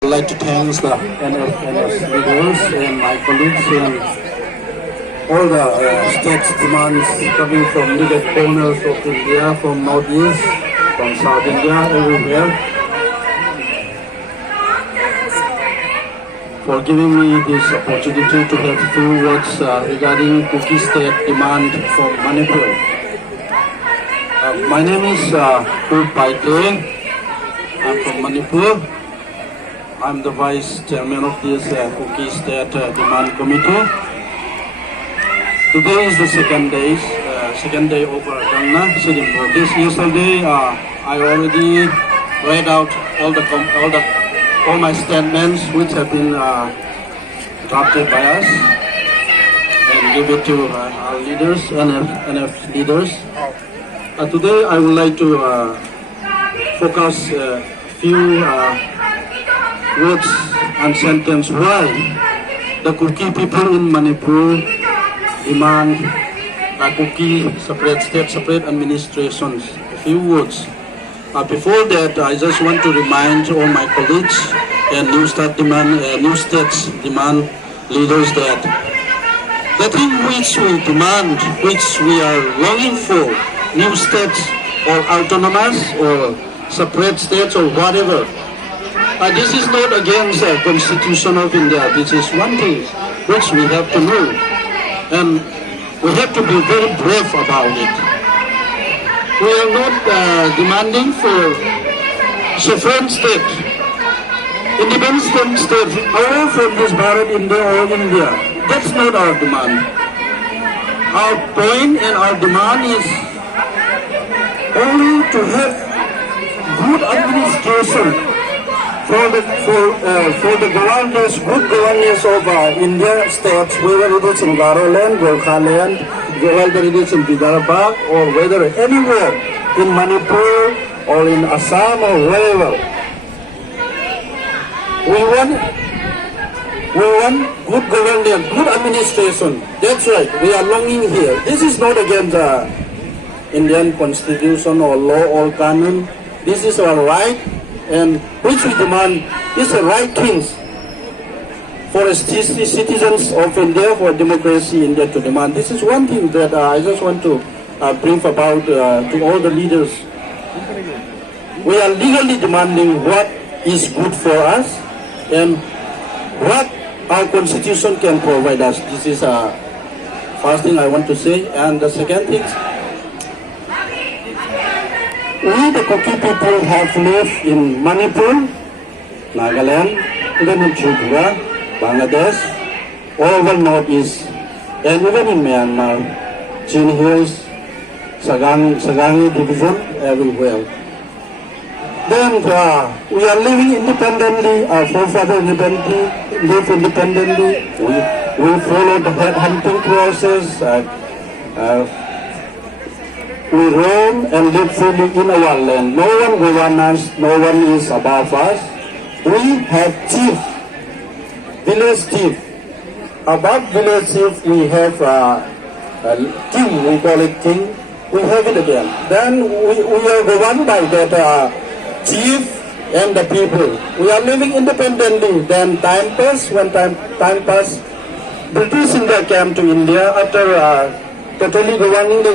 I'd like to thank the NS leaders and my colleagues and all the states demands coming from different corners of India, from Northeast, from South India, everywhere, for giving me this opportunity to have few words regarding Kukis state demand from Manipur. My name is Kukis. I'm from Manipur. I'm the vice chairman of this Kukis State Demand Committee. Today is the second day of Gangna Sit Protst. Yesterday, I already read out all my statements which have been drafted by us and give it to our leaders, NF leaders. Today, I would like to focus a few words and sentence why the Kuki people in Manipur demand a Kuki separate state, separate administrations. A few words. Before that, I just want to remind all my colleagues and new states demand leaders that the thing which we demand, which we are longing for, new states or autonomous or separate states or whatever. This is not against the Constitution of India. This is one thing which we have to know. And we have to be very brave about it. We are not demanding for sovereign state, independent state, all from this Bharat, India or India. That's not our demand. Our point and our demand is only to have good administration for the governance, good governance of India states, whether it is in Garoland, Golkhaland, whether it is in Vidarbha, or whether anywhere in Manipur or in Assam or wherever. We want good governance, good administration. That's right. We are longing here. This is not against the Indian Constitution or law or canon. This is our right. And which we demand is the right things for citizens of India, for democracy in India to demand. This is one thing that I just want to brief about to all the leaders. We are legally demanding what is good for us and what our constitution can provide us. This is first thing I want to say. And the second thing, we the Kuki people have lived in Manipur, Nagaland, even in Tripura, Bangladesh, all over Northeast, and even in Myanmar, Chin Hills, Sagangi division, everywhere. Then we are living independently, our forefathers live independently, we follow the headhunting process, we roam and live freely in our land. No one governs us, no one is above us. We have chief, village chief. Above village chief, we have king, we call it king. We have it again. Then we are governed by that chief and the people. We are living independently. Then time passed. When time passed, British India came to India after totally governing the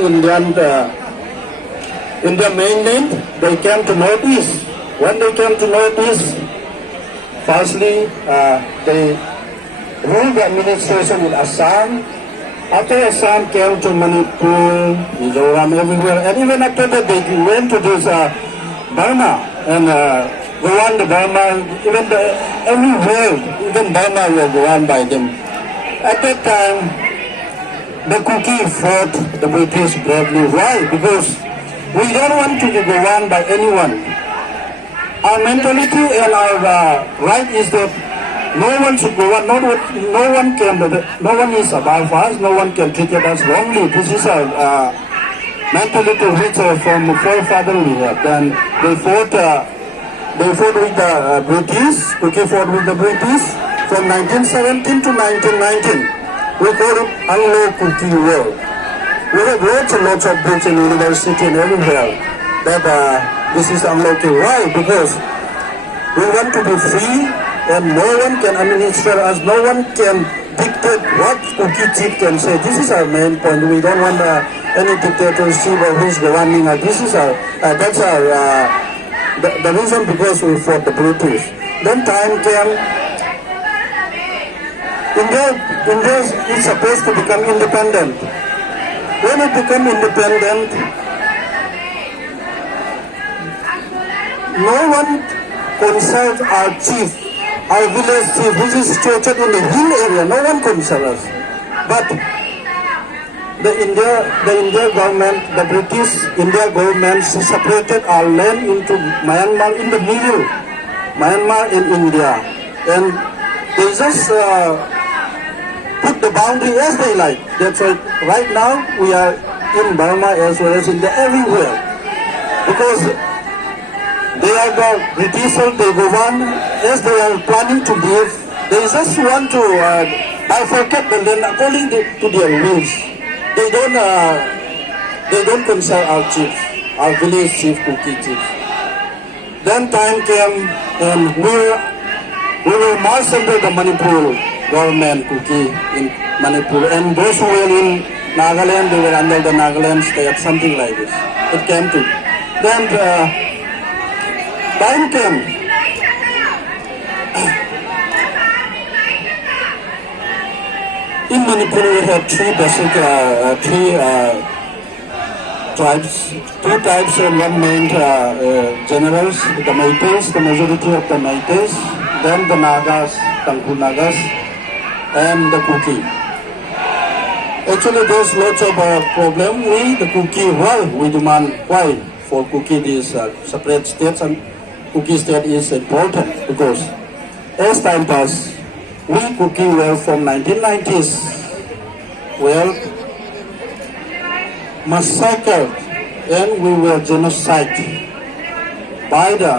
India mainland. They came to Northeast. When they came to Northeast, firstly they ruled the administration in Assam. After Assam came to Manipur, Mizoram, everywhere, and even after that they went to this Burma and governed Burma. Even everywhere, even Burma was governed by them. At that time, the Kuki fought the British bravely. Why? Because we don't want to be governed by anyone. Our mentality and our right is that no one should govern, no one is above us, no one can treat us wrongly. This is our mentality which from the forefathers we have. Then they fought with the British, Kuki fought with the British from 1917 to 1919. We call it Anglo-Kuki War. We have lots of books in university and everywhere that this is Anglo-Kuki. Why? Because we want to be free, and no one can administer us, no one can dictate what Kuki chief can say. This is our main point. We don't want any dictatorship or who is governing us. This is our, that's our, the reason because we fought the British. Then time came, India is supposed to become independent. When it became independent, no one consulted our chief, our village chief, which is situated in the hill area. No one consulted us. But the India government, the British India government separated our land into Myanmar in the middle, Myanmar and India. And they just put the boundary as they like. That's why right now we are in Burma as well as India, everywhere. Because they are the British, they govern as they are planning to live. They just want to bifurcate the land according to their rules. They don't consult our chiefs, our village chief, Kuki chiefs. Then time came and we were marched under the Manipur government, Kuki in Manipur, and those who were in Nagaland, they were under the Nagaland state, something like this. It came to. Then time came. In Manipur, we have three basic, tribes, two types and one main generals, the Meiteis, the majority of the Meiteis, then the Nagas, Tangku Nagas, and the Kuki. Actually, there's lots of problem. We, the Kuki, why we demand, why for Kuki these separate states, and Kuki state is important because as time passed, we Kuki were from 1990s, well, massacred and we were genocided by the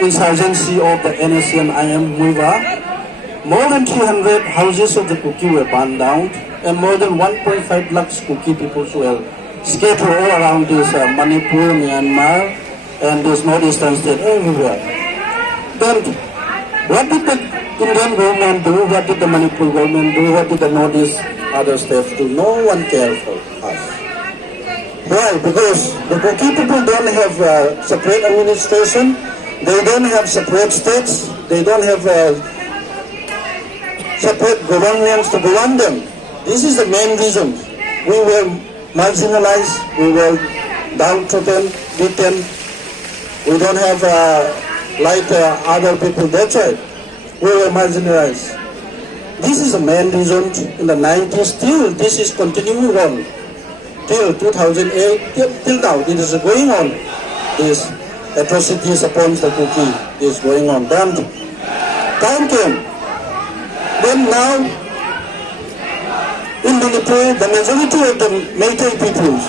insurgency of the NSC and IM Muiva. More than 300 houses of the Kuki were burned down and more than 1.5 lakhs Kuki people were scattered all around this Manipur, Myanmar, and this northeastern state, everywhere. Then, what did the Indian government do? What did the Manipur government do? What did the northeast other states do? No one cared for us. Why? Because the Kuki people don't have separate administration, they don't have separate states, they don't have separate governments to govern them. This is the main reason. We were marginalized, we were downtrodden, beaten. We don't have like other people. That's right. We were marginalized. This is the main reason in the 90s. Still, this is continuing on. Till 2008, till now, it is going on. This atrocities upon the Kuki is going on. Then time came. Then now, in Manipur, the majority of the Meitei peoples,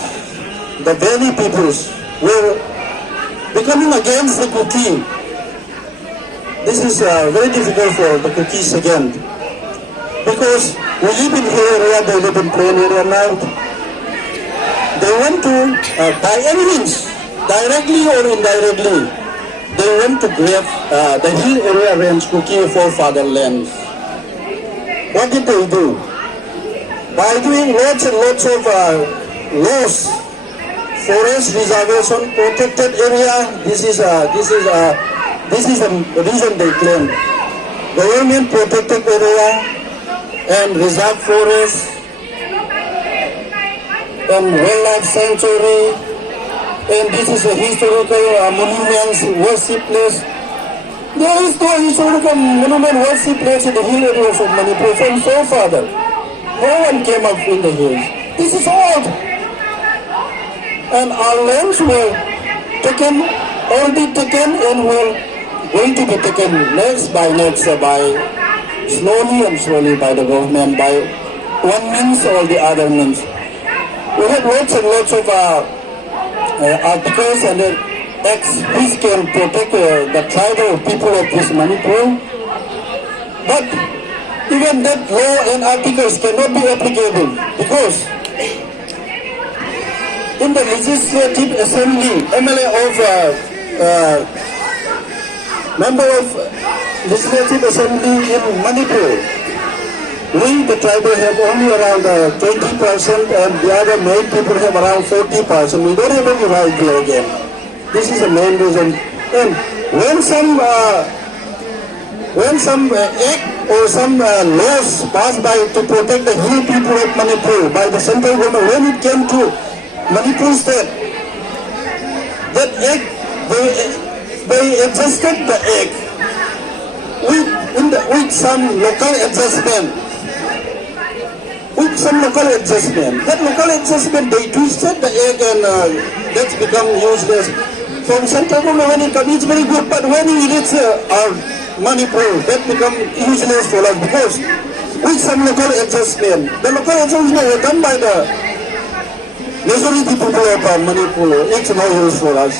the Valley peoples, were becoming against the Kuki. This is very difficult for the Kukis again. Because we live in hill area, they live in plain area now. They want to, by any means, directly or indirectly, they want to grab the hill area range Kuki forefather lands. What did they do? By doing lots and lots of laws, forest reservation, protected area, this is the reason they claim. Government protected area and reserve forest and wildlife sanctuary, and this is a historical monuments worship place. There is no historical monument worship place in the hill areas of Manipur from forefather. No one came up in the hills. This is old. And our lands were taken, already taken, and were going to be taken next by slowly and slowly by the government, by one means or the other means. We have lots and lots of articles and acts which can protect the tribal people of this Manipur. But even that law and articles cannot be applicable because in the Legislative Assembly, MLA of member of legislative assembly in Manipur. We, the tribal, have only around 20%, and the other main people have around 40%. We don't have any right there again. This is the main reason. And when some act or some laws passed by to protect the hill people of Manipur by the central government, when it came to Manipur state, that act, they adjusted the act with some local adjustment. With some local adjustment. That local adjustment, they twisted the egg and that's become useless. From central government, when it comes, it's very good, but when it reaches our Manipur, that become useless for us because with some local adjustment. The local adjustment was done by the majority people of Manipur. It's no use for us.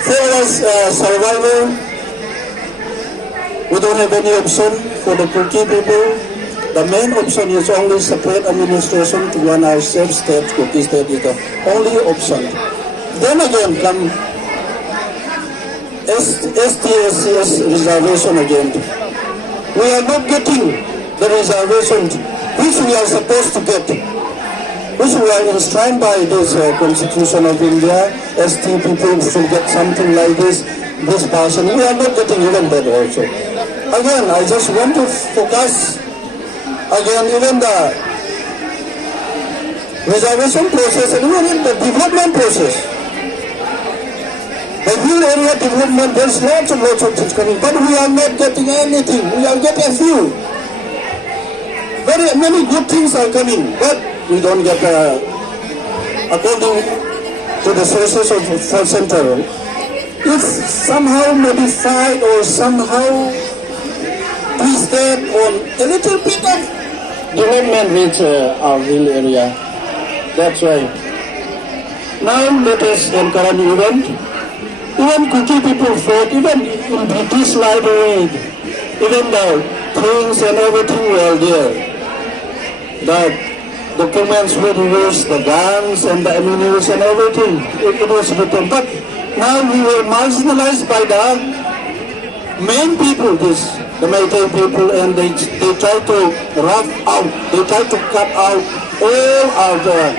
For us survival, we don't have any option for the Kuki people. The main option is only separate administration to run our safe state. Kukis state is the only option. Then again come STSCS reservation again. We are not getting the reservations which we are supposed to get, which we are enshrined by this Constitution of India. ST people should get something like this person. We are not getting even that also. Again, I just want to focus again, even the reservation process and even in the development process. The hill area development, there's lots of things coming, but we are not getting anything. We are getting a few. Very many good things are coming, but we don't get according to the sources of the center. It's somehow modified or somehow twisted on a little bit of development with our hill area. That's why. Now let us encourage event. Even Kuki people fought, even in British library, even the things and everything were there. The documents were used, the guns and the ammunition, everything. It was written. But now we were marginalized by the main people, the Meitei people, and they try to rough out, they try to cut out all our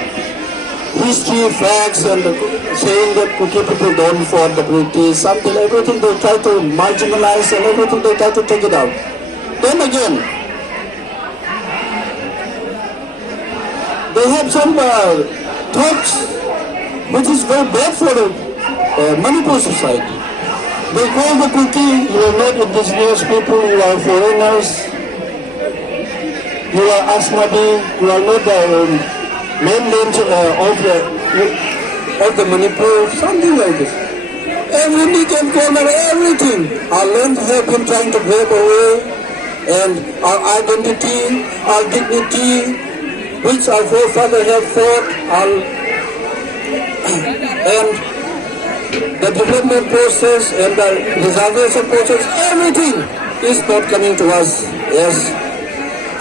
history, facts, and saying that Kuki people don't fought the British, something, everything they try to marginalize and everything they try to take it out. Then again, they have some thoughts which is very bad for the Manipur society. They call the Kuki, you are not indigenous people, you are foreigners, you are Asmadi, you are not the mainland of the Manipur, something like this. Every can corner, everything. Our land have been trying to grab away, and our identity, our dignity, which our forefathers have fought, and the development process and the reservation process, everything is not coming to us as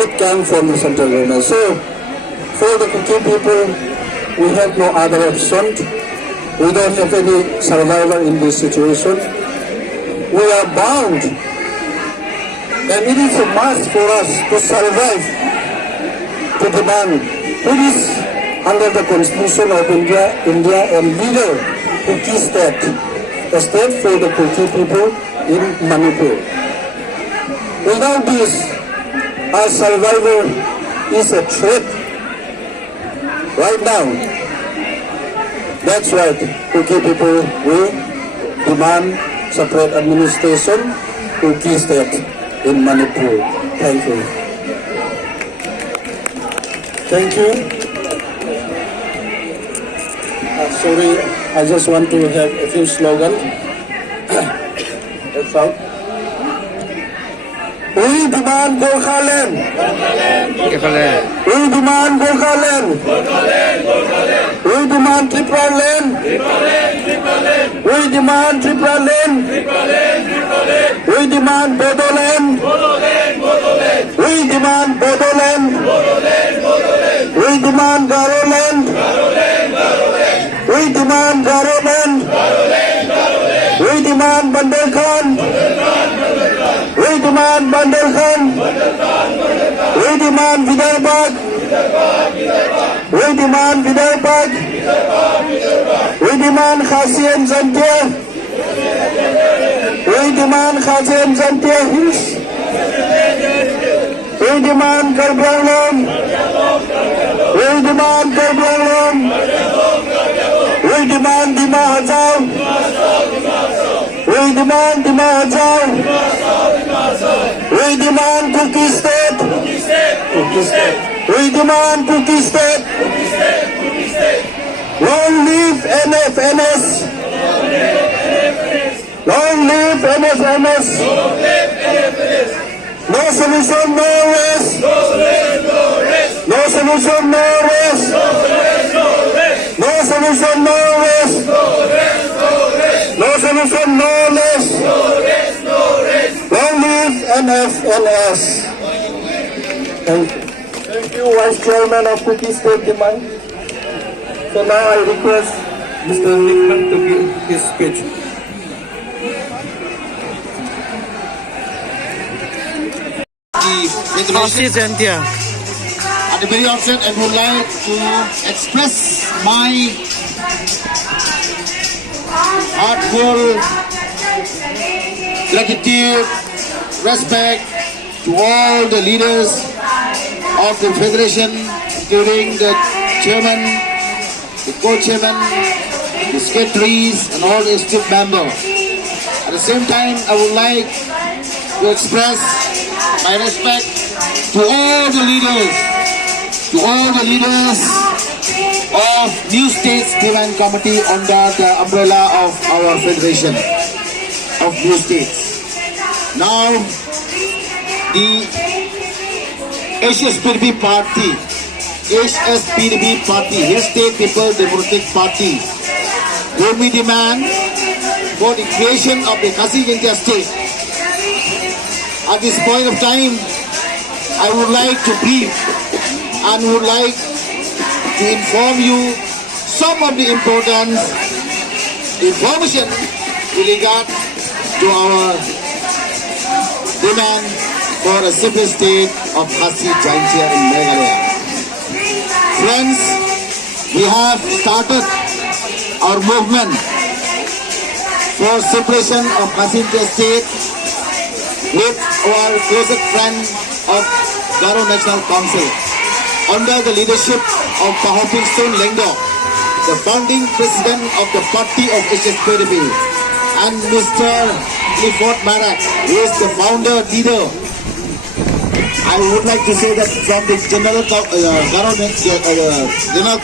it came from the central government. So, for the Kuki people, we have no other option. We don't have any survivor in this situation. We are bound, and it is a must for us to survive, to demand who is under the Constitution of India and legal Kuki state, a state for the Kuki people in Manipur. Without this, our survival is a threat. Right now, that's right, Kuki people, we demand separate administration, Kuki state in Manipur. Thank you. Thank you. Sorry, I just want to have a few slogans. That's all. We demand Gorkha land. We demand Gorkha land. We demand Tripura land. We demand Tripura land. We demand Bodo land. We demand Bodo land. We demand Garo land. We demand Garo land. We demand Bundelkhand. Bundelkhand. We demand Vidarbha. We demand Vidarbha. We demand Khasi and Jantia. We demand Khasi and Jantia Hills. We demand Karbianglong. We demand Karbianglong. We demand Dima Hajao. We demand Dima Hajao. We demand Kukis State. We demand Kukis State. Long live NFNS. Long live NFNS. No solution, no rest. No solution, no rest. No solution, no rest. No solution, no rest. Long live NFNS. Thank you. Thank you, Vice Chairman of Kukis State Demand. So now I request Mr. Nickman to give his speech. At the very outset, I would like to express my heartfelt gratitude, respect to all the leaders of the Federation, including the chairman, the co-chairman, the secretaries, and all the executive members. At the same time, I would like to express my respect to all the leaders of New States Divine Committee under the umbrella of our Federation of New States. Now, the HSPDB Party, Hill State People Democratic Party, will be demand for the creation of the Khasi Jantia State. At this point of time, I would like to brief and would like to inform you some of the important information with regard to our demand for a separate state of Khasi Jantia in Meghalaya. Friends, we have started our movement for separation of Khasi Jantia state with our closest friend of Garo National Council under the leadership of Pahoping Stone Lengdo, the founding president of the party of HSPDB, and Mr. Clifford Marak, who is the founder leader. I would like to say that from the General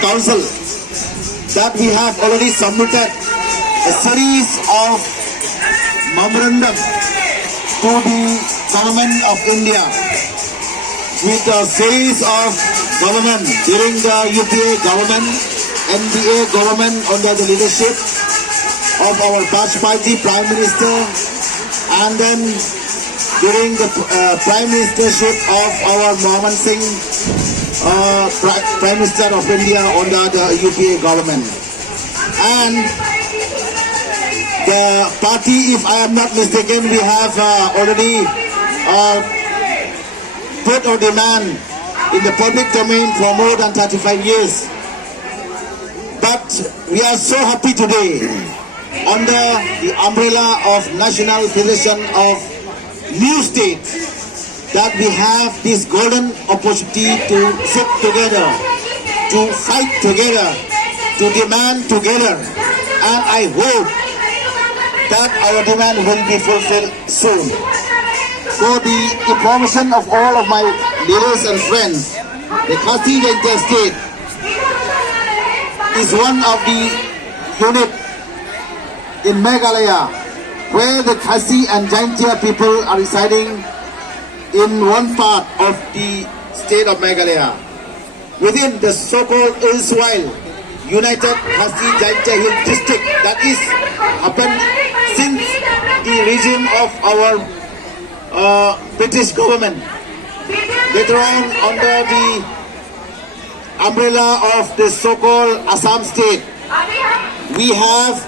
Council that we have already submitted a series of memorandum to the government of India with a series of government during the UPA government, NDA government under the leadership of our Vajpayee Prime Minister, and then during the Prime Ministership of our Mohan Singh, Prime Minister of India under the UPA government. And the party, if I am not mistaken, we have already put our demand in the public domain for more than 35 years. But we are so happy today under the umbrella of National Federation of New States that we have this golden opportunity to sit together, to fight together, to demand together, and I hope that our demand will be fulfilled soon. For the information of all of my leaders and friends, the Khasi Jantia state is one of the units in Meghalaya where the Khasi and Jantia people are residing in one part of the state of Meghalaya. Within the so-called erstwhile United Khasi Jantia Hill District that is happened since the regime of our British government. Later on, under the umbrella of the so-called Assam state, we have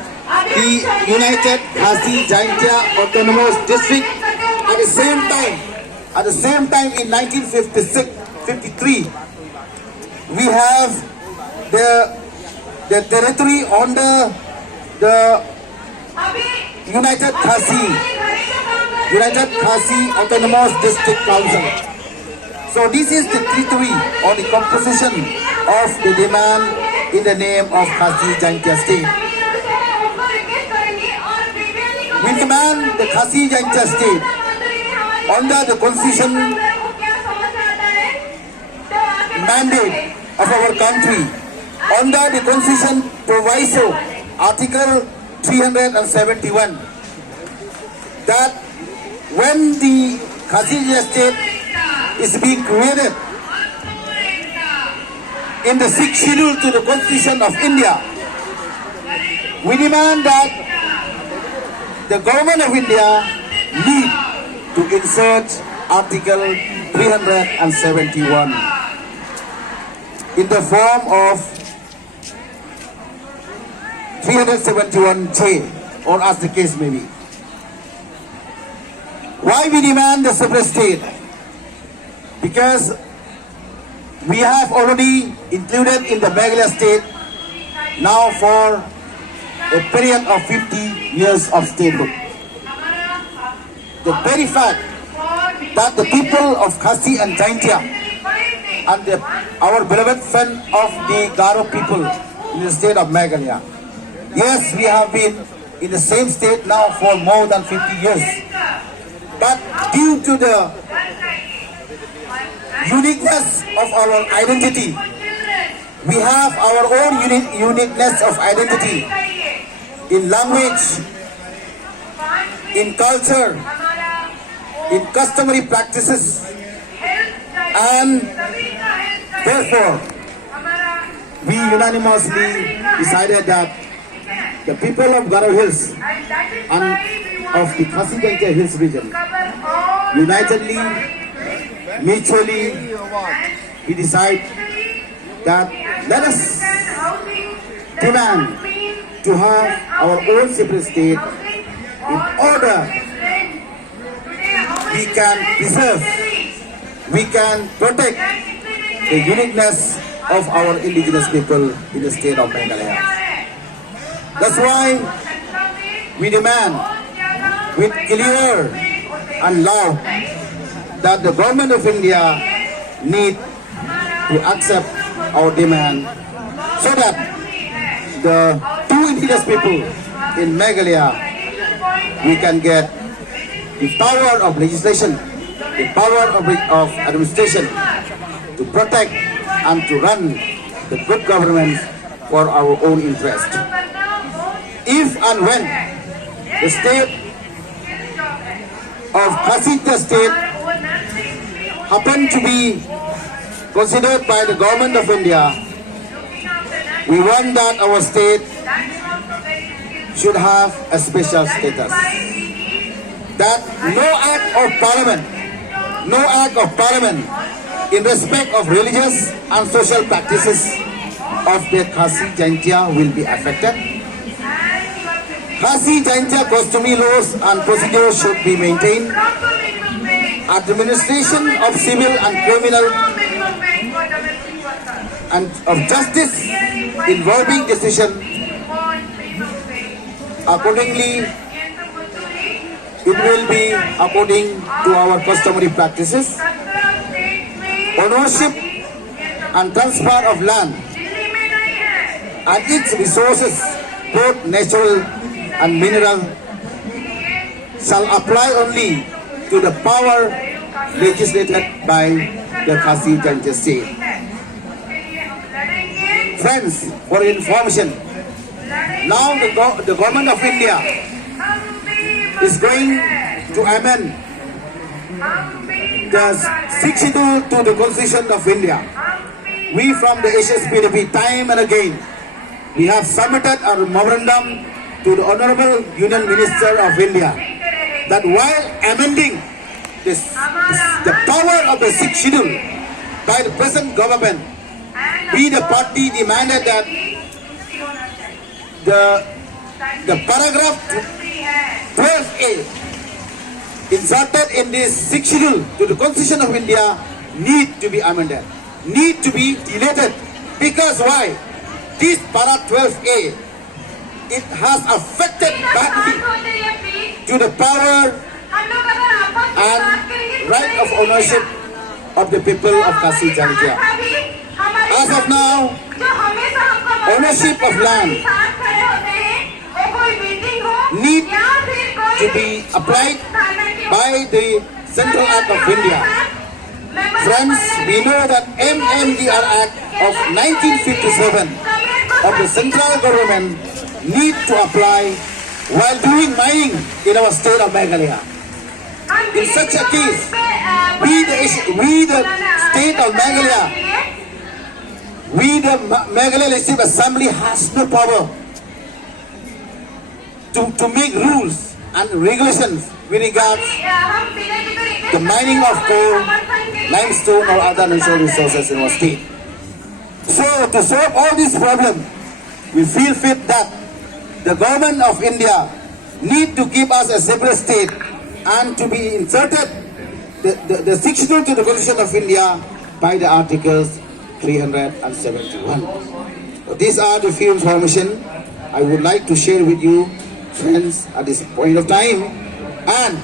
the United Khasi Jantia Autonomous District. At the same time, At the same time, in 1953, we have the territory under the United Khasi Autonomous District Council. So this is the territory or the composition of the demand in the name of Khasi Jaintia state. We demand the Khasi Jaintia state under the constitution mandate of our country, under the constitution proviso, article 371, that when the Khasi Jaintia state is being created in the 6th schedule to the Constitution of India, we demand that the government of India need to insert Article 371 in the form of 371J, or as the case may be. Why we demand the separate state? Because we have already included in the Meghalaya state now for a period of 50 years of statehood. The very fact that the people of Khasi and Jaintia and our beloved friend of the Garo people in the state of Meghalaya, yes, we have been in the same state now for more than 50 years. But due to the uniqueness of our identity, we have our own uniqueness of identity in language, in culture, in customary practices, and therefore we unanimously decided that the people of Garo Hills and of the Khasi Jaintia Hills region unitedly, mutually, we decide that let us demand to have our own separate state in order we can preserve, we can protect the uniqueness of our indigenous people in the state of Meghalaya. That's why we demand with clear and loud that the government of India need to accept our demand so that the two indigenous people in Meghalaya, we can get the power of legislation, the power of administration to protect and to run the good government for our own interest. If and when the state of Khasi Jaintia state happen to be considered by the government of India, we want that our state should have a special status. That no act of parliament in respect of religious and social practices of the Khasi Jaintia will be affected. Khasi Jaintia customary laws and procedures should be maintained. Administration of civil and criminal and of justice involving decision accordingly, it will be according to our customary practices. Ownership and transfer of land and its resources, both natural and mineral, shall apply only to the power legislated by the Khasi Jaintia state. Friends, for information, now the government of India is going to amend the 6th schedule to the Constitution of India. We from the HSPDP, time and again, we have submitted our memorandum to the Honorable Union Minister of India that while amending the power of the 6th schedule by the present government, we the party demanded that the paragraph 12A inserted in this sixth schedule to the Constitution of India need to be amended, need to be deleted. Because why? This para 12A, it has affected badly to the power and right of ownership of the people of Khasi Jantia. As of now, ownership of land need to be applied by the Central Act of India. Friends, we know that MMDR Act of 1957 of the central government need to apply while doing mining in our state of Meghalaya. In such a case, we the state of Meghalaya, we the Meghalaya Legislative Assembly has no power to make rules and regulations with regards the mining of coal, limestone or other natural resources in our state. So to solve all these problems, we feel fit that the government of India need to give us a separate state and to be inserted the sixth schedule to the Constitution of India by the Articles 371. So these are the few information I would like to share with you, friends, at this point of time. And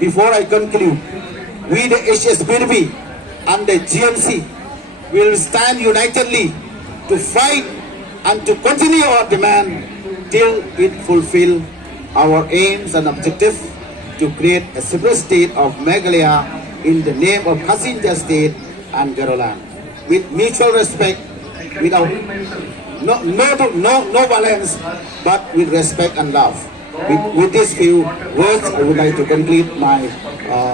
before I conclude, we the HSPDP and the GMC will stand unitedly to fight and to continue our demand till it fulfill our aims and objectives to create a separate state of Meghalaya in the name of Khasi Jantia State and Garoland, with mutual respect, without no violence, but with respect and love. With these few words, I would like to conclude my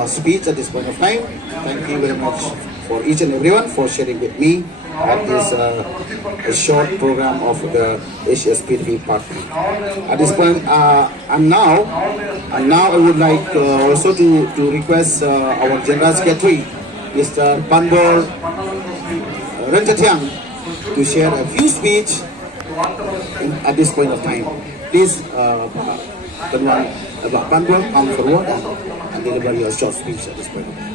speech at this point of time. Thank you very much for each and everyone for sharing with me at this a short program of the HSPDP party. At this point, and now I would like also to request our General Secretary, Mr. Panbor Ranjatiang, to share a few speech at this point of time. Please, Panbor, come forward and deliver your short speech at this point of time.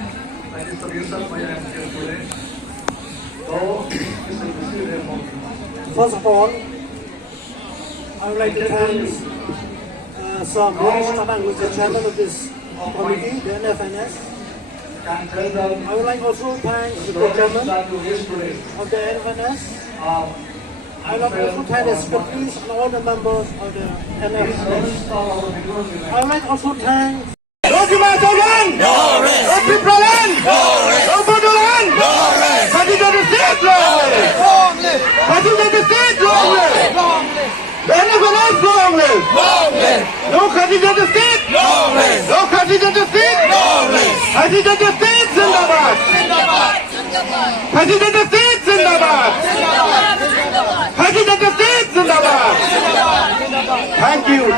First of all, I would like to thank Sir Mohnish Tamang, who is the chairman of this committee, the NFNS. I would like also to thank the chairman of the NFNS. I would like also to thank the secretaries and all the members of the NFNS. I would like also to thank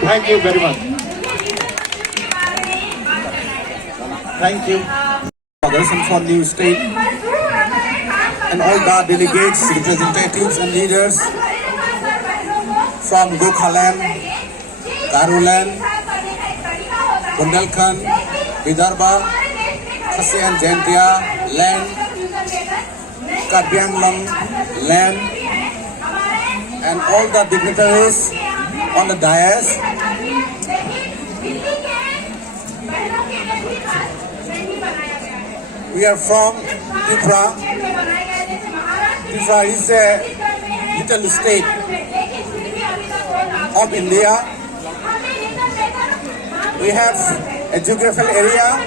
Thank you very much. Thank you. Congratulations for new state and all the delegates, representatives and leaders from Gokhaland, Garuland, Bundelkhand, Vidarbha, Khasi and Jantia land, Karbi Anglong land, and all the dignitaries on the dais. We are from Tripura. Tripura is a little state of India. We have a geographical area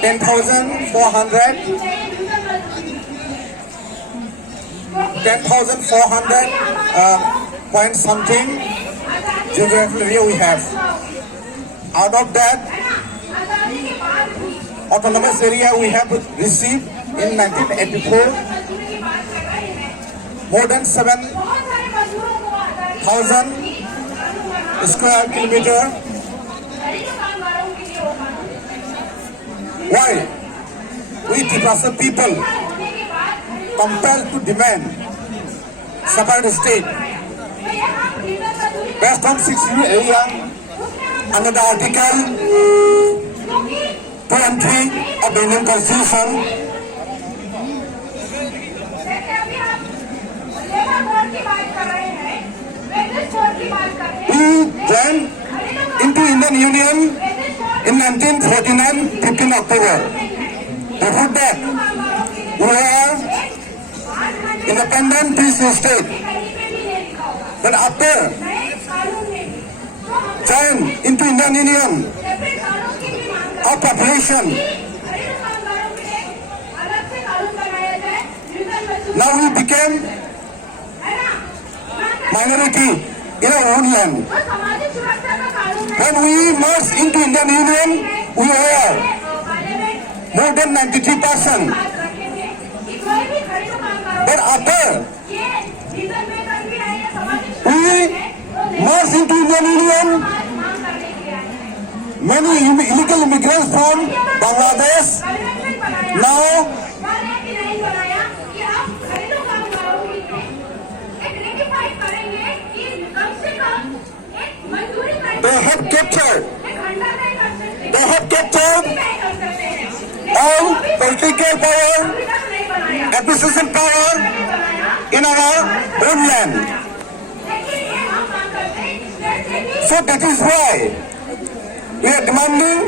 10,400 point something geographical area we have. Out of that, autonomous area we have received in 1984 more than 7,000 square kilometer. Why? We Tripura people compelled to demand separate state based on 6 area under the Article 2 and 3 of the Indian Constitution. We joined into Indian Union in 1949, 15 October. Before that, we were independent peaceful state. But after joined into Indian Union, our population now we became minority in our own land. When we merged into Indian Union, we were more than 93%. But after we merged into Indian Union, many illegal immigrants from Bangladesh now they have captured all political power, administration power in our own land. So that is why we are demanding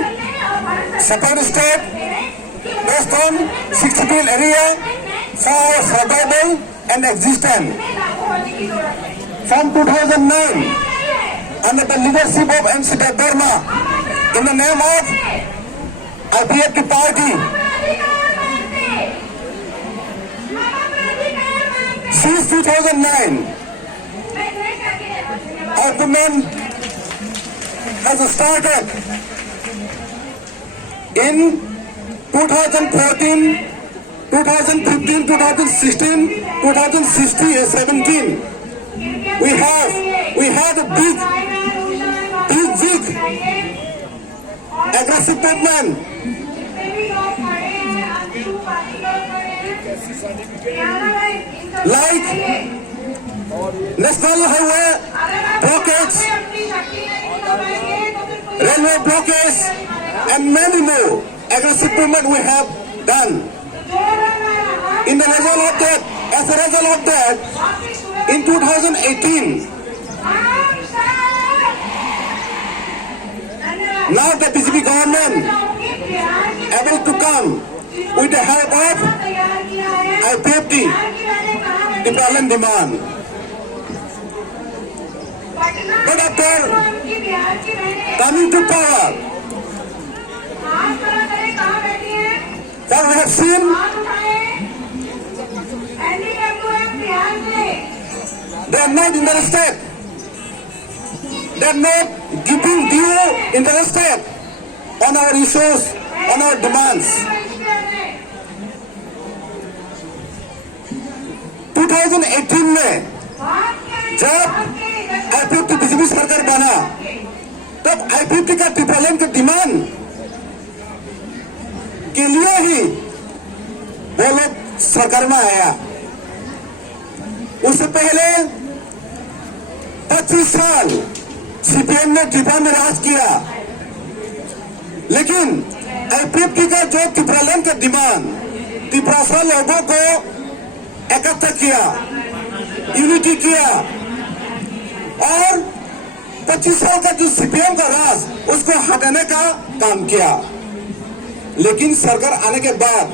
separate state based on 60 mile area for survival and existence. From 2009, under the leadership of MC Burma, in the name of IPF party, since 2009, our government has started in 2014, 2015, 2016, 2017. We had a big aggressive movement. Like national highway blockades, railway blockades, and many more aggressive movement we have done. In the result of that, as a result of that, in 2018, now the BJP government able to come with the help of IPFT, the parliament demand. But after coming to power, what we have seen, they are not interested. They are not giving due interested on our issues, on our demands. 2018 में जब IPFT BJP सरकार बना, तब IPFT का triple के demand के लिए ही वो लोग सरकार में आया। उससे पहले 25 साल सीपीएम ने त्रिपुरा में राज किया, लेकिन IPFT का जो त्रिपुरा का डिमांड त्रिपुरा से लोगों को एकत्र किया, यूनिटी किया और 25 साल का जो सीपीएम का राज उसको हटाने का काम किया। लेकिन सरकार आने के बाद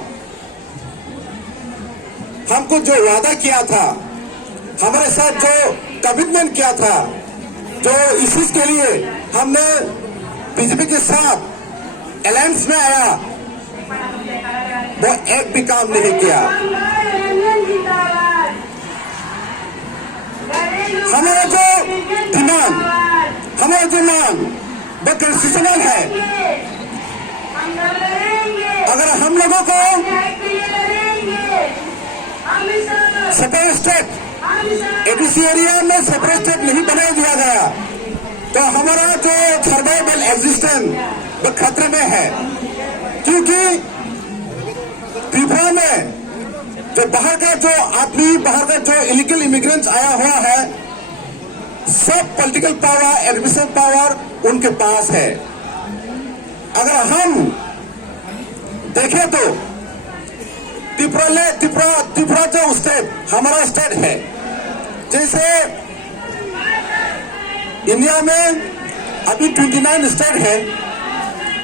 हमको जो वादा किया था, हमारे साथ जो कमिटमेंट किया था, जो इश्यूज के लिए हमने बीजेपी के साथ अलायंस में आया, वो एक भी काम नहीं किया। हमारा जो डिमांड, हमारा जो मांग वो कॉन्स्टिट्यूशनल है। अगर हम लोगों को सेपरेट स्टेट एबीसी एरिया में सेपरेट स्टेट नहीं बना दिया गया तो हमारा जो सर्वाइवल एग्जिस्टेंस वो खतरे में है, क्योंकि त्रिपुरा में जो बाहर का जो आदमी, बाहर का जो इलीगल इमिग्रेंट्स आया हुआ है, सब पॉलिटिकल पावर, एडमिनिस्ट्रेशन पावर उनके पास है। अगर हम देखें तो त्रिपुरा जो स्टेट हमारा स्टेट है, जैसे इंडिया में अभी 29 स्टेट है।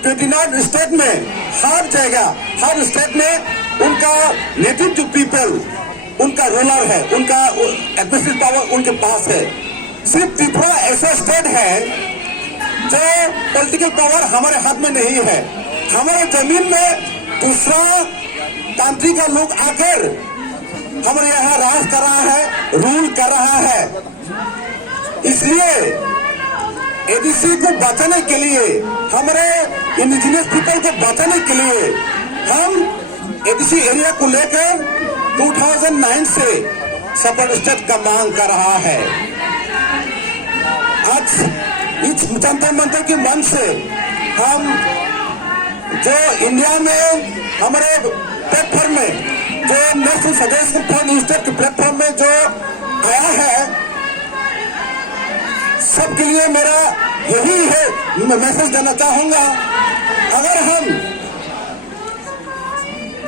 29 स्टेट में हर जगह, हर स्टेट में उनका नेटिव टू पीपल, उनका रूलर है, उनका एडमिनिस्ट्रेटिव पावर उनके पास है। सिर्फ त्रिपुरा ऐसा स्टेट है जो पॉलिटिकल पावर हमारे हाथ में नहीं है। हमारे जमीन में दूसरा तांत्रिक का लोग आकर हमारे यहाँ राज कर रहा है, रूल कर रहा है। इसलिए एडीसी को बचाने के लिए, हमारे इंडिजिनियस पीपल को बचाने के लिए हम एडीसी एरिया को लेकर 2009 से सेपरेट स्टेट का मांग कर रहा है। आज इस जंतर मंतर के मंच से हम जो इंडिया में हमारे प्लेटफॉर्म में, जो नेशनल फेडरेशन फॉर स्टेट के प्लेटफॉर्म में जो आया है, सबके लिए मेरा यही है मैसेज देना चाहूंगा। अगर हम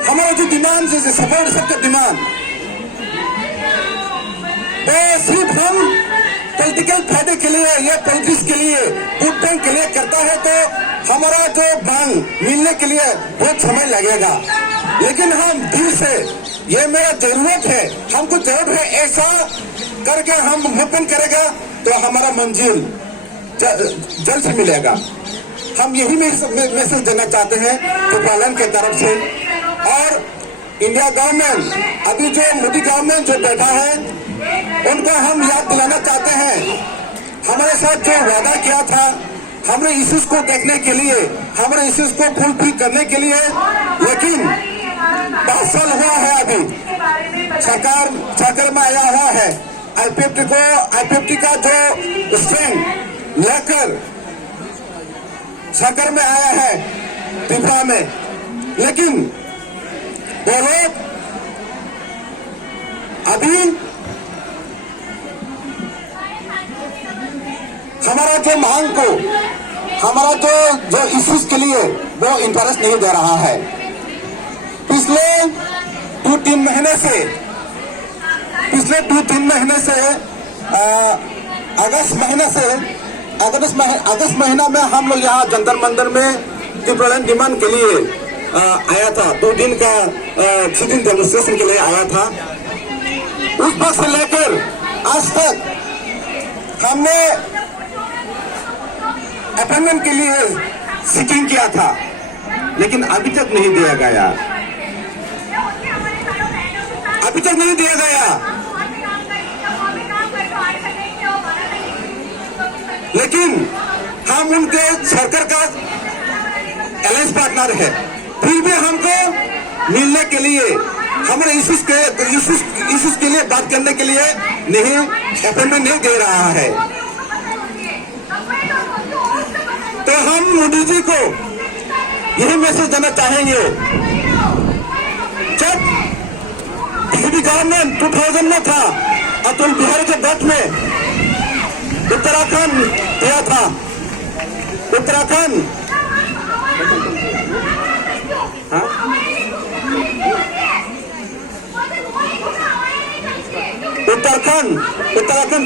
हमारे जो डिमांड है, सेपरेट स्टेट का डिमांड, तो सिर्फ हम पॉलिटिकल फायदे के लिए या पॉलिटिक्स के लिए, वोट बैंक के लिए करता है तो हमारा जो मांग मिलने के लिए बहुत समय लगेगा। लेकिन हम दिल से, ये मेरा जरूरत है, हमको जरूरत है, ऐसा करके हम मूवमेंट करेगा तो हमारा मंजिल जल्द से मिलेगा। हम यही मैसेज देना चाहते हैं त्रिपुरालैंड के तरफ से। और इंडिया गवर्नमेंट, अभी जो मोदी गवर्नमेंट जो बैठा है, उनको हम याद दिलाना चाहते हैं, हमारे साथ जो वादा किया था, हमारे इश्यूज को देखने के लिए, हमारे इश्यूज को फुलफिल करने के लिए, लेकिन 5 साल हुआ है अभी सरकार में आया हुआ है। आईपीएफटी का जो स्ट्रेंथ लेकर सरकार में आया है त्रिपुरा में, लेकिन वो लोग अभी हमारा जो मांग को, हमारा जो इश्यूज के लिए वो इंटरेस्ट नहीं दे रहा है। पिछले 2-3 महीने से अगस्त महीना में हम लोग यहाँ जंतर मंतर में त्रिपुरालैंड डिमांड के लिए आया था। 2 दिन का सिटिंग डेमोन्स्ट्रेशन के लिए आया था। उस वक्त से लेकर आज तक हमने अपॉइंटमेंट के लिए सीटिंग किया था, लेकिन अभी तक नहीं दिया गया, अभी तक नहीं दिया गया। लेकिन हम उनके सरकार का अलायंस पार्टनर है, फिर भी हमको मिलने के लिए, हमारे इश्यूज के लिए बात करने के लिए नहीं अपॉइंटमेंट नहीं दे रहा है। तो हम मोदी जी को यही मैसेज देना चाहेंगे, जब बीजेपी गवर्नमेंट 2000 में था, अतुल बिहारी के वक्त में उत्तराखंड दिया था, उत्तराखंड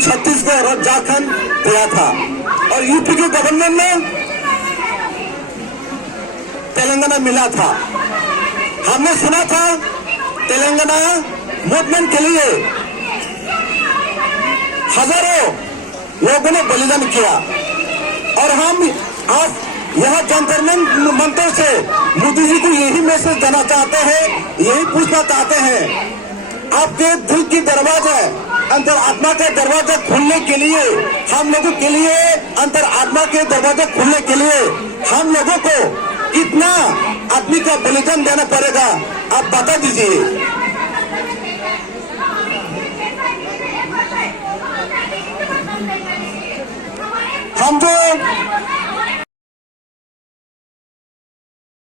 छत्तीसगढ़ और झारखंड दिया था, और यूपी के गवर्नमेंट में तेलंगाना मिला था। हमने सुना था तेलंगाना मूवमेंट के लिए हजारों लोगों ने बलिदान किया, और हम आज यह जंतर मंतर से मोदी जी को यही मैसेज देना चाहते हैं, यही पूछना चाहते हैं, आपके दिल की दरवाजा, अंतर आत्मा का दरवाजा खोलने के लिए, हम लोगों के लिए अंतर आत्मा के दरवाजा खोलने के लिए हम लोगों को कितना आदमी का बलिदान देना पड़ेगा, आप बता दीजिए। हम जो